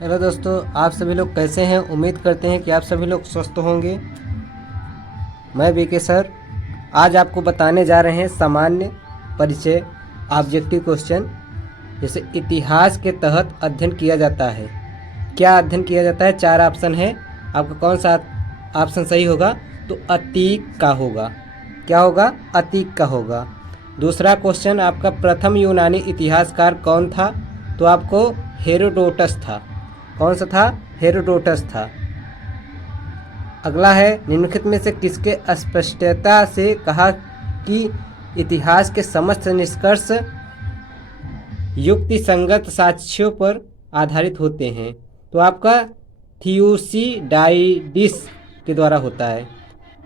Hello दोस्तों, आप सभी लोग कैसे हैं। उम्मीद करते हैं कि आप सभी लोग स्वस्थ होंगे। मैं बीके सर आज आपको बताने जा रहे हैं सामान्य परिचय ऑब्जेक्टिव क्वेश्चन। जैसे इतिहास के तहत अध्ययन किया जाता है। क्या अध्ययन किया जाता है? 4 ऑप्शन है। आपका कौन सा ऑप्शन सही होगा? तो अतीक का होगा। क्या होगा? अतीक का होगा। दूसरा क्वेश्चन आपका, प्रथम यूनानी इतिहासकार कौन था? तो आपको हेरोडोटस था। कौन सा था? हेरोडोटस था। अगला है, निम्नलिखित में से किसके स्पष्टता से कहा कि इतिहास के समस्त निष्कर्ष युक्ति संगत साक्ष्यों पर आधारित होते हैं? तो आपका थियूसीडाइडिस के द्वारा होता है।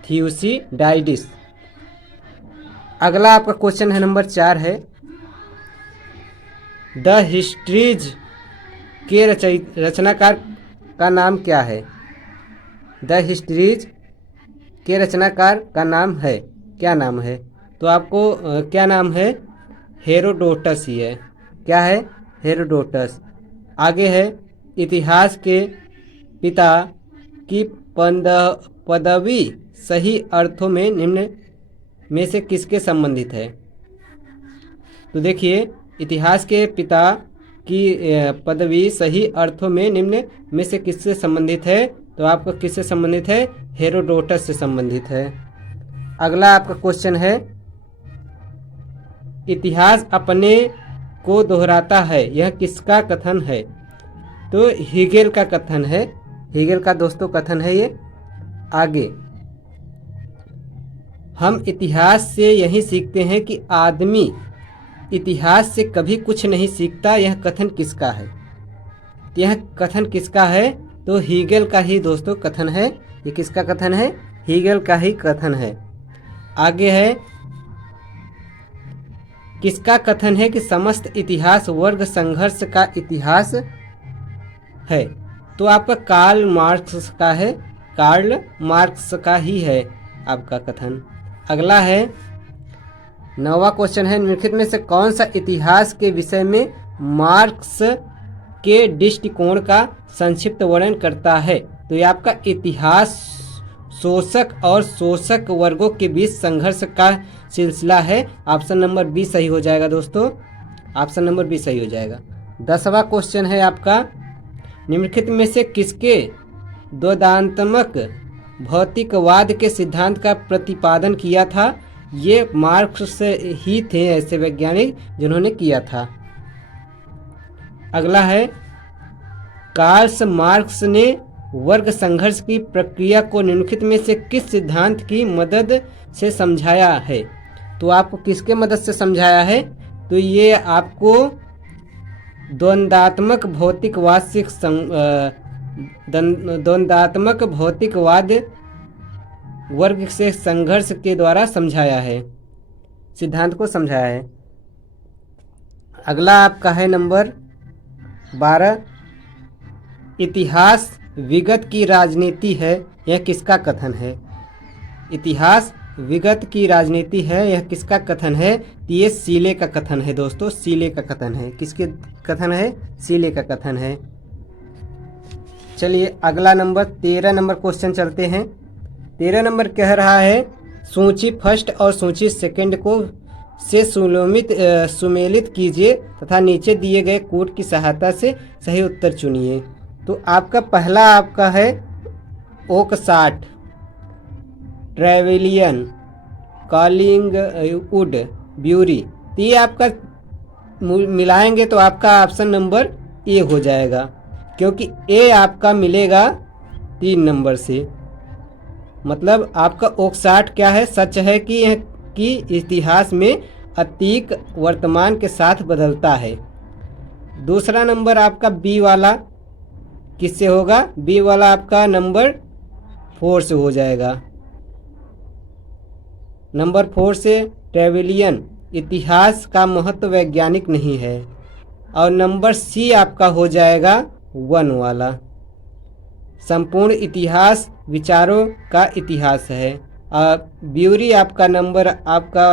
थियूसीडाइडिस। अगला आपका क्वेश्चन है नंबर 4 है, द हिस्ट्रीज के रचनाकार का नाम क्या है? द हिस्ट्रीज के रचनाकार का नाम है, क्या नाम है? तो आपको क्या नाम है? हेरोडोटस ही है। क्या है? हेरोडोटस। आगे है, इतिहास के पिता की पदवी सही अर्थों में निम्न में से किसके संबंधित है? तो देखिए, इतिहास के पिता की पदवी सही अर्थों में निम्न में से किससे संबंधित है? तो आपका किससे संबंधित है? हेरोडोटस से संबंधित है। अगला आपका क्वेश्चन है, इतिहास अपने को दोहराता है, यह किसका कथन है? तो हीगेल का कथन है। हीगेल का दोस्तों कथन है ये। आगे, हम इतिहास से यही सीखते हैं कि आदमी इतिहास से कभी कुछ नहीं सीखता, यह कथन किसका है? यह कथन किसका है? तो हीगेल का ही दोस्तों कथन है। ये किसका कथन है? हीगेल का ही कथन है। आगे है, किसका कथन है कि समस्त इतिहास वर्ग संघर्ष का इतिहास है? तो आपका कार्ल मार्क्स का है। कार्ल मार्क्स का ही है आपका कथन। अगला है, 9वां क्वेश्चन है, निम्नलिखित में से कौन सा इतिहास के विषय में मार्क्स के दृष्टिकोण का संक्षिप्त वर्णन करता है? तो ये आपका इतिहास शोषक और शोषक वर्गों के बीच संघर्ष का सिलसिला है। ऑप्शन नंबर बी सही हो जाएगा दोस्तों। ऑप्शन नंबर बी सही हो जाएगा। 10वां क्वेश्चन है आपका, निम्नलिखित में से किसके द्वंद्वात्मक भौतिकवाद के सिद्धांत का प्रतिपादन किया था? ये मार्क्स ही थे ऐसे वैज्ञानिक जिन्होंने किया था। अगला है, कार्ल मार्क्स ने वर्ग संघर्ष की प्रक्रिया को निम्नलिखित में से किस सिद्धांत की मदद से समझाया है? तो आपको किसके मदद से समझाया है? तो ये आपको द्वंद्वात्मक भौतिकवाद वर्ग से संघर्ष के द्वारा समझाया है, सिद्धांत को समझाया है। अगला आपका है नंबर 12, इतिहास विगत की राजनीति है, यह किसका कथन है? इतिहास विगत की राजनीति है, यह किसका कथन है? ये सीले का कथन है दोस्तों। सीले का कथन है। किसके कथन है? सीले का कथन है। चलिए अगला नंबर 13 नंबर क्वेश्चन चलते हैं। 13 नंबर कह रहा है, सूची फर्स्ट और सूची सेकंड को से सुमेलित कीजिए तथा नीचे दिए गए कोड की सहायता से सही उत्तर चुनिए। तो आपका पहला आपका है ओकसाट, ट्रेविलियन, कॉलिंगवुड, ब्यूरी। तो ये आपका मिलाएंगे तो आपका ऑप्शन नंबर ए हो जाएगा, क्योंकि ए आपका मिलेगा 3 नंबर से। मतलब आपका ओकसाट क्या है? सच है कि इतिहास में अतीक वर्तमान के साथ बदलता है। दूसरा नंबर आपका बी वाला किससे होगा? बी वाला आपका नंबर 4 से हो जाएगा। नंबर 4 से ट्रेविलियन, इतिहास का महत्व वैज्ञानिक नहीं है। और नंबर सी आपका हो जाएगा 1 वाला, संपूर्ण इतिहास विचारों का इतिहास है। ब्यूरी आपका नंबर आपका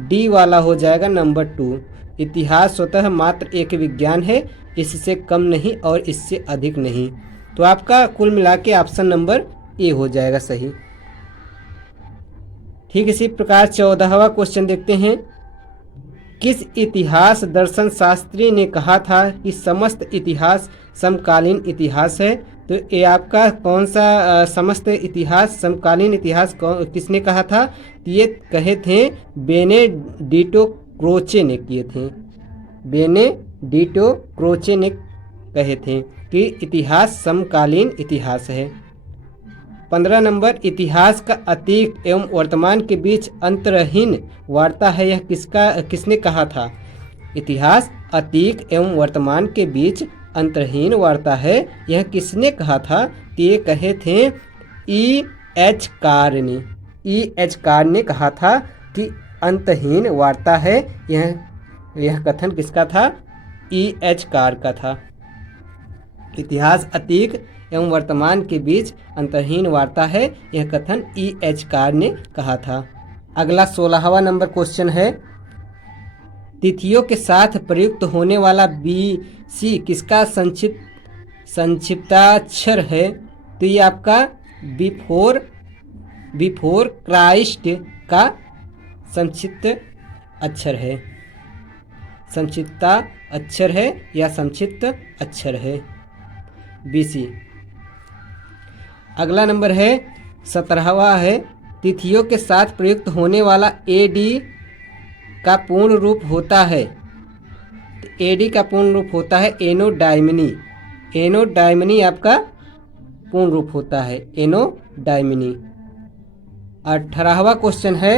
डी वाला हो जाएगा नंबर 2, इतिहास स्वतः मात्र एक विज्ञान है, इससे कम नहीं और इससे अधिक नहीं। तो आपका कुल मिला के ऑप्शन नंबर ए हो जाएगा सही। ठीक इसी प्रकार 14वां क्वेश्चन देखते हैं। किस इतिहास दर्शन शास्त्री ने कहा था कि समस्त इतिहास समकालीन इतिहास है? तो ये आपका कौन सा समस्त इतिहास समकालीन इतिहास किसने कहा था? तो ये कहे थे बेनेडिटो क्रोचे ने किए थे। बेनेडिटो क्रोचे ने कहे थे कि इतिहास समकालीन इतिहास है। 15 नंबर, इतिहास का अतीत एवं वर्तमान के बीच अंतरहीन वार्ता है, यह किसने कहा था? इतिहास अतीत एवं वर्तमान के बीच अंतरहीन वार्ता है, यह किसने कहा था? तो ये कहे थे E.H. कार ने। E.H. कार ने कहा था कि अंतहीन वार्ता है, यह कथन किसका था? E.H. कार का था। इतिहास अतीत एवं वर्तमान के बीच अंतहीन वार्ता है, यह कथन E.H. कार ने कहा था। अगला 16वां नंबर क्वेश्चन है। तिथियों के साथ प्रयुक्त होने वाला BC किसका संक्षिप्ताक्षर है? तो ये आपका बिफोर क्राइस्ट का संक्षिप्त अक्षर है। संक्षिप्ता अक्षर है या संक्षिप्त अक्षर है BC। अगला नंबर है 17वां है। तिथियों के साथ प्रयुक्त होने वाला AD का पूर्ण रूप होता है। AD का पूर्ण रूप होता है एनो डायमिनी। एनो डायमिनी आपका पूर्ण रूप होता है, एनो डायमिनी। 18वां क्वेश्चन है।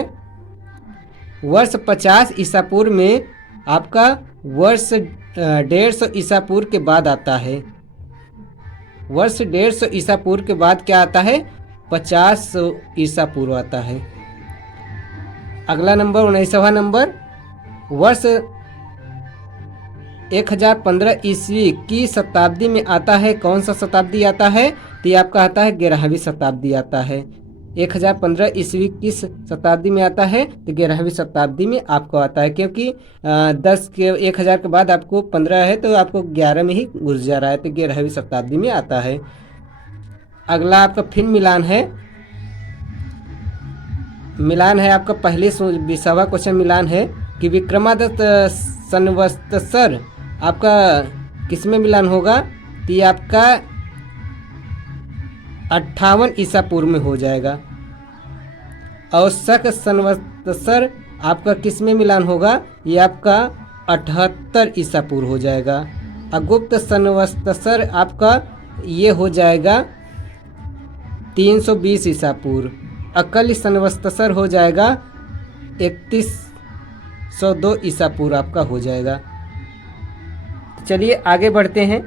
वर्ष 50 ईसा पूर्व में आपका वर्ष 150 ईसा पूर्व के बाद आता है। वर्ष 150 ईसा पूर्व के बाद क्या आता है? 50 ईसा पूर्व आता है। अगला नंबर 19वां नंबर, वर्ष 1015 ईस्वी की शताब्दी में आता है। कौन सा शताब्दी आता है? तो ये आपका आता है 11वीं शताब्दी आता है। 1015 ईस्वी किस शताब्दी में आता है? तो 11वीं शताब्दी में आपको आता है, क्योंकि 1000 के बाद आपको 15 है तो आपको 11 में ही घुस जा रहा है, तो 11वीं शताब्दी में आता है। अगला आपका फिर मिलान है। मिलान है आपका पहले 20वां क्वेश्चन मिलान है कि विक्रमादित्य संवत्सर आपका किसमें मिलान होगा? तो ये आपका 58 ईसा पूर्व में हो जाएगा। और शक संवत्सर आपका किसमें मिलान होगा? ये आपका 78 ईसा पूर्व हो जाएगा। और गुप्त संवत्सर आपका ये हो जाएगा 320 ईसा पूर्व। अकल संवत्सर हो जाएगा 3102 ईसा पूर्व आपका हो जाएगा। चलिए आगे बढ़ते हैं।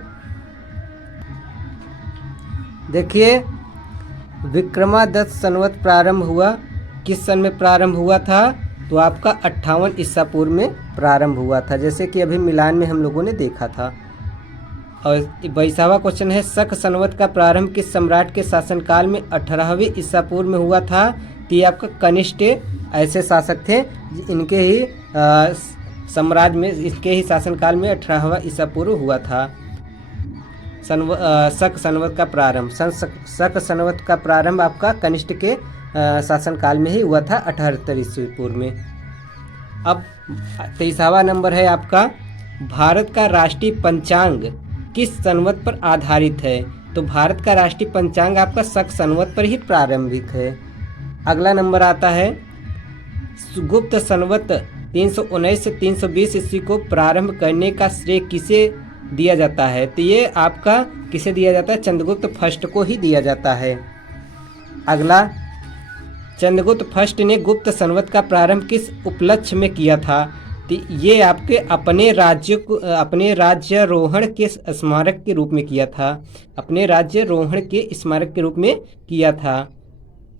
देखिए, विक्रमादित्य संवत प्रारंभ हुआ किस सन में प्रारंभ हुआ था? तो आपका 58 ईसा पूर्व में प्रारंभ हुआ था, जैसे कि अभी मिलान में हम लोगों ने देखा था। और 22वां क्वेश्चन है। शक संवत का प्रारंभ किस सम्राट के शासनकाल में 18वीं ईसा पूर्व में हुआ था? तो ये आपका कनिष्ठ ऐसे शासक थे, इनके ही साम्राज्य में, इसके ही शासनकाल में 18वां ईसा पूर्व हुआ था शक संवत का प्रारंभ। शक संवत का प्रारंभ आपका कनिष्ठ के शासनकाल में ही हुआ था 78 ईस्वी पूर्व में। अब 23वां नंबर है आपका, भारत का राष्ट्रीय पंचांग किस संवत पर आधारित है? तो भारत का राष्ट्रीय पंचांग आपका शक संवत पर ही प्रारंभिक है। अगला नंबर आता है, गुप्त संवत 319 से 320 ईस्वी को प्रारंभ करने का श्रेय किसे दिया जाता है? तो ये आपका किसे दिया जाता है? चंद्रगुप्त फर्स्ट को ही दिया जाता है। अगला, चंद्रगुप्त फर्स्ट ने गुप्त संवत का प्रारंभ किस उपलक्ष्य में किया था? तो ये आपके अपने राज्यारोहण के स्मारक के रूप में किया था। अपने राज्यारोहण के स्मारक के रूप में किया था।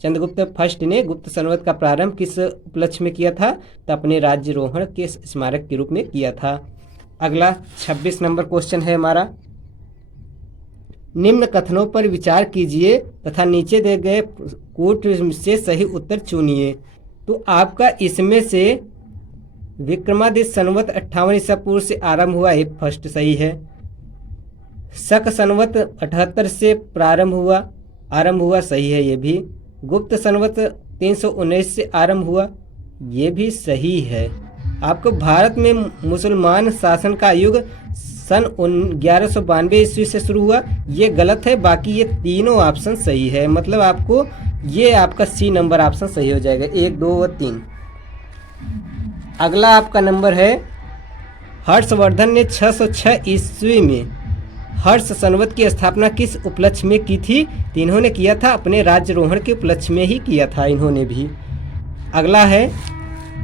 चंद्रगुप्त फर्स्ट ने गुप्त संवत का प्रारंभ किस उपलक्ष्य में किया था? तो अपने राज्यारोहण के स्मारक के रूप में किया था। अगला 26 नंबर क्वेश्चन है हमारा, निम्न कथनों पर विचार कीजिए तथा नीचे दिए गए कूट से सही उत्तर चुनिए। तो आपका इसमें से विक्रमादित्य संवत 58 ईसा पूर्व से आरंभ हुआ, ये फर्स्ट सही है। शक संवत 78 से आरंभ हुआ, सही है ये भी। गुप्त संवत 319 से आरंभ हुआ, ये भी सही है। आपको भारत में मुसलमान शासन का युग सन 1192 ईस्वी से शुरू हुआ, ये गलत है। बाकी ये तीनों ऑप्शन सही है, मतलब आपको ये आपका सी नंबर ऑप्शन सही हो जाएगा, 1, 2 और 3। अगला आपका नंबर है, हर्षवर्धन ने 606 ईस्वी में हर्ष संवत की स्थापना किस उपलक्ष्य में की थी? तो इन्होंने किया था अपने राज्यारोहण के उपलक्ष्य में ही किया था इन्होंने भी। अगला है,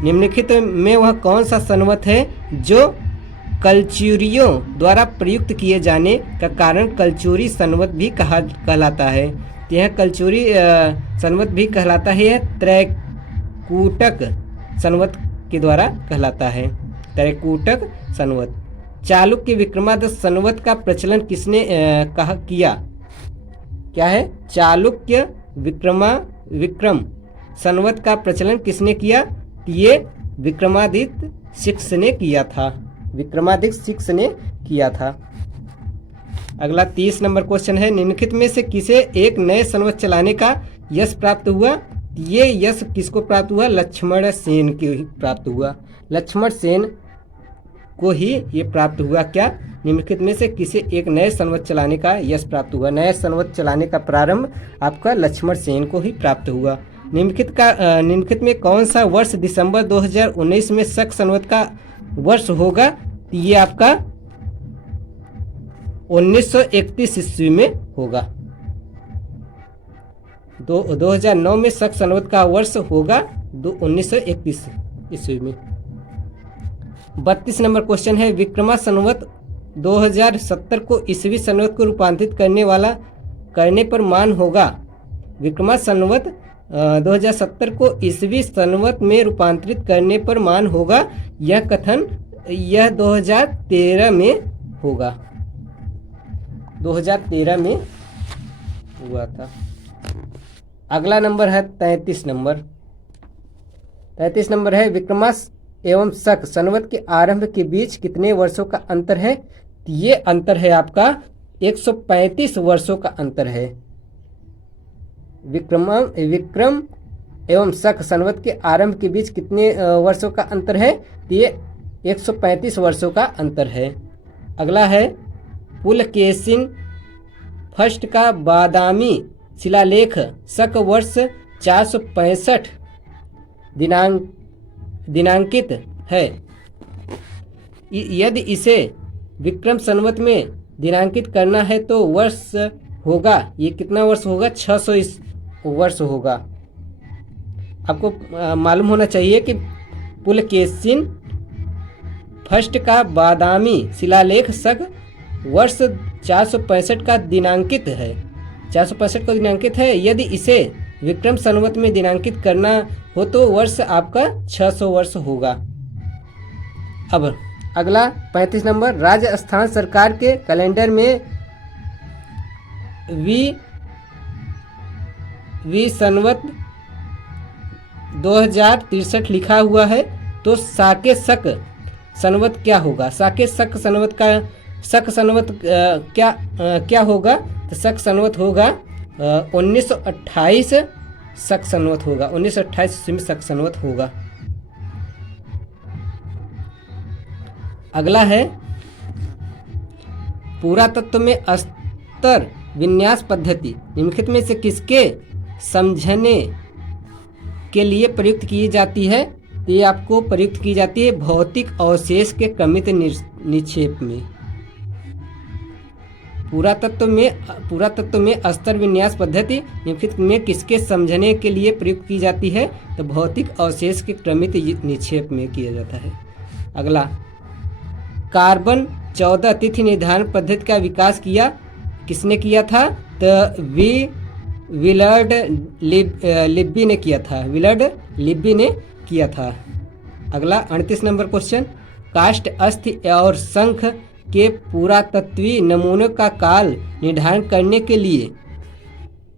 निम्नलिखित में वह कौन सा संवत है जो कलचुरियों द्वारा प्रयुक्त किए जाने का कारण कलचुरी संवत भी कहलाता है? तो यह कलचुरी संवत भी कहलाता है, त्रैकूटक संवत के द्वारा कहलाता है, त्रैकूटक संवत। चालुक्य विक्रमादित्य संवत का प्रचलन किसने किया? क्या है? चालुक्य विक्रम संवत का प्रचलन किसने किया? ये विक्रमादित्य 6 ने किया था, विक्रमादित्य 6 ने किया था। अगला 30 नंबर क्वेश्चन है, निम्नलिखित में से किसे एक नए संवत चलाने का यश प्राप्त हुआ? ये यश किसको प्राप्त हुआ? लक्ष्मण सेन को प्राप्त हुआ, लक्ष्मण सेन को ही ये प्राप्त हुआ। क्या? निम्नलिखित में से किसे एक नए संवत चलाने का यश प्राप्त हुआ? नए संवत चलाने का प्रारंभ आपका लक्ष्मण सेन को ही प्राप्त हुआ। निम्नलिखित में कौन सा वर्ष दिसंबर 2019 में शक संवत का वर्ष होगा? ये आपका 1931 ईस्वी में होगा। 2009 में शक संवत का वर्ष होगा 1931 ईस्वी में। 32 नंबर क्वेश्चन है, विक्रमा संवत 2070 को ईस्वी संवत को रूपांतरित करने पर मान होगा? विक्रमा संवत 2070 को ईस्वी संवत में रूपांतरित करने पर मान होगा, यह कथन 2013 में होगा, 2013 में हुआ था। अगला नंबर है 33 नंबर। 33 नंबर है, विक्रमा एवं शक संवत के आरंभ के बीच कितने वर्षों का अंतर है? ये अंतर है आपका 135 वर्षों का अंतर है। विक्रम एवं शक संवत के आरंभ के बीच कितने वर्षों का अंतर है? ये 135 वर्षों का अंतर है। अगला है, पुलकेशिन फर्स्ट का बादामी शिलालेख शक वर्ष 465 दिनांकित है। यदि इसे विक्रम संवत में दिनांकित करना है तो वर्ष होगा, ये कितना वर्ष होगा? 600 वर्ष होगा। आपको मालूम होना चाहिए कि पुलकेशिन फर्स्ट का बादामी शिलालेख शक वर्ष 465 का दिनांकित है, 465 का दिनांकित है। यदि इसे विक्रम संवत में दिनांकित करना हो तो वर्ष आपका 600 वर्ष होगा। अब अगला 35 नंबर, राजस्थान सरकार के कैलेंडर में वी संवत 2063 लिखा हुआ है, तो साके शक संवत क्या होगा? साके शक संवत का शक संवत क्या होगा? तो शक संवत होगा 1928 शक संवत होगा, 1928 ईस्वी में शक संवत होगा। अगला है, पुरातत्व में अस्तर विन्यास पद्धति निम्नलिखित में से किसके समझने के लिए प्रयुक्त की जाती है? तो ये आपको प्रयुक्त की जाती है भौतिक अवशेष के क्रमित निक्षेप में। पुरातत्व में अस्तर विन्यास पद्धति निम्नलिखित में किसके समझने के लिए प्रयुक्त की जाती है? तो भौतिक अवशेष के क्रमित निक्षेप में किया जाता है। अगला, कार्बन 14 तिथि निर्धारण पद्धति का विकास किसने किया था? तो विलर्ड लिब्बी ने किया था, विलर्ड लिब्बी ने किया था। अगला 38 नंबर क्वेश्चन, काष्ठ अस्थि और शंख के पुरातत्वीय नमूनों का काल निर्धारण करने के लिए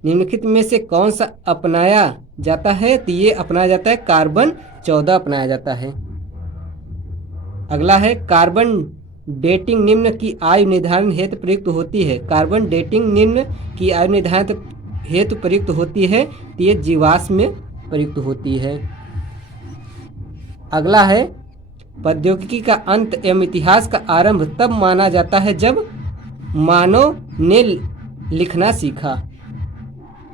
निम्नलिखित में से कौन सा अपनाया जाता है? तो ये अपनाया जाता है कार्बन 14 अपनाया जाता है। अगला है, कार्बन डेटिंग निम्न की आयु निर्धारण हेतु प्रयुक्त होती है। कार्बन डेटिंग निम्न की आयु निर्धारण हेतु प्रयुक्त होती है, तो ये जीवाश्म में प्रयुक्त होती है। अगला है, प्रौद्योगिकी का अंत एवं इतिहास का आरंभ तब माना जाता है जब मानव ने लिखना सीखा।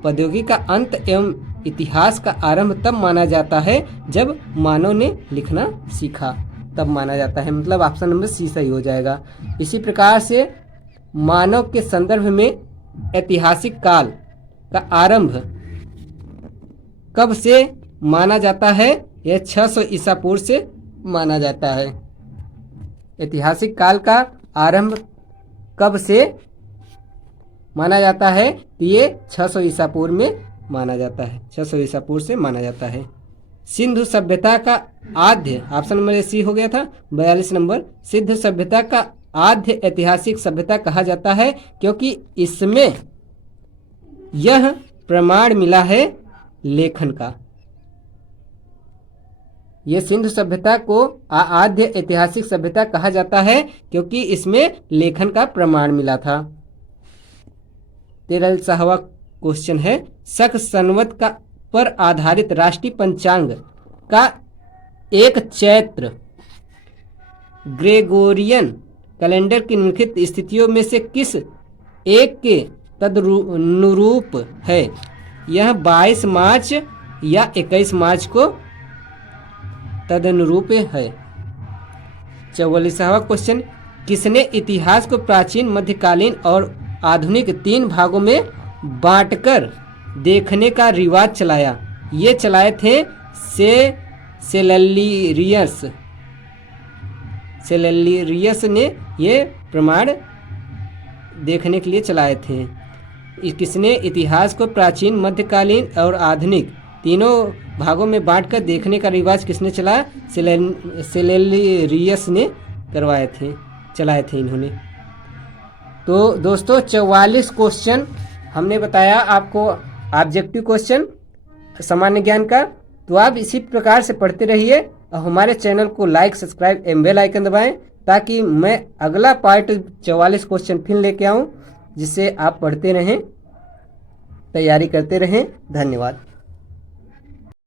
प्रौद्योगिकी का अंत एवं इतिहास का आरंभ तब माना जाता है जब मानव ने लिखना सीखा, तब माना जाता है, मतलब ऑप्शन नंबर सी सही हो जाएगा। इसी प्रकार से मानव के संदर्भ में ऐतिहासिक काल का आरंभ कब से माना जाता है? यह 600 ईसा पूर्व से माना जाता है। ऐतिहासिक काल का आरंभ कब से माना जाता है? तो ये 600 ईसा पूर्व में माना जाता है, 600 ईसा पूर्व से माना जाता है। सिंधु सभ्यता का आद्य, ऑप्शन नंबर सी हो गया था 42 नंबर। सिंधु सभ्यता का आद्य ऐतिहासिक सभ्यता कहा जाता है क्योंकि इसमें यह प्रमाण मिला है लेखन का। यह सिंधु सभ्यता को आद्य ऐतिहासिक सभ्यता कहा जाता है क्योंकि इसमें लेखन का प्रमाण मिला था। 13वां क्वेश्चन है, शक संवत का पर आधारित राष्ट्रीय पंचांग का एक चैत्र ग्रेगोरियन कैलेंडर की निम्नलिखित स्थितियों में से किस एक के तदनुरूप है? यह 22 मार्च या 21 मार्च को तदनुरूप है। 44वां क्वेश्चन, किसने इतिहास को प्राचीन, मध्यकालीन और आधुनिक 3 भागों में बांटकर देखने का रिवाज चलाया? ये चलाए थे सेलेरियस ने ये प्रमाण देखने के लिए चलाए थे। किसने इतिहास को प्राचीन, मध्यकालीन और आधुनिक तीनों भागों में बांटकर देखने का रिवाज किसने चलाया? सेलेरियस ने चलाए थे इन्होंने। तो दोस्तों 44 क्वेश्चन हमने बताया आपको, ऑब्जेक्टिव क्वेश्चन सामान्य ज्ञान का। तो आप इसी प्रकार से पढ़ते रहिए और हमारे चैनल को लाइक, सब्सक्राइब एवं बेल आइकन दबाएं ताकि मैं अगला पार्ट 44 क्वेश्चन फिर लेके आऊं, जिससे आप पढ़ते रहें, तैयारी करते रहें। धन्यवाद।